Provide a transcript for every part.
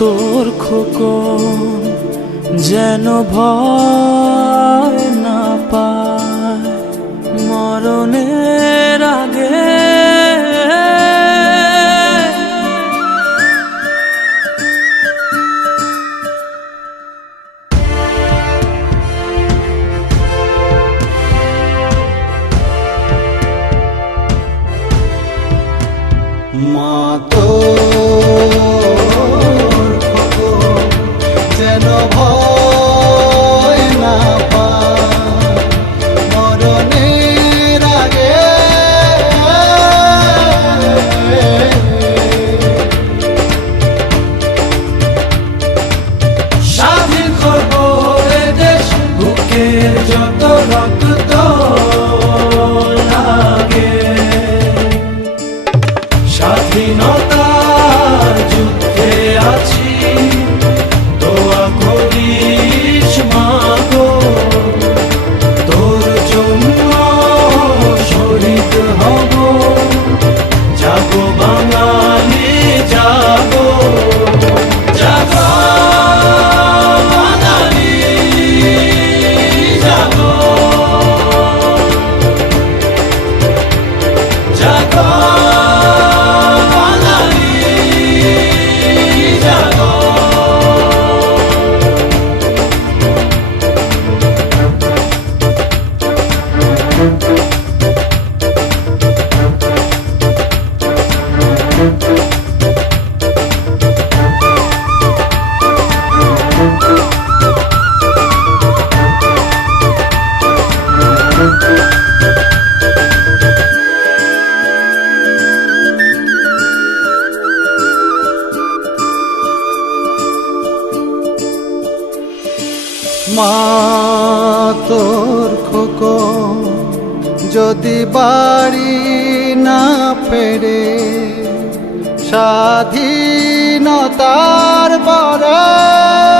তোর খোক যেন ভয় না পায়। মরণের আগে মা no more. মাতর খোক যদি বাড়ি না ফেরে স্বাধীনতার পরে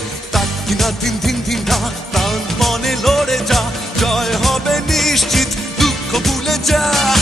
Georgia.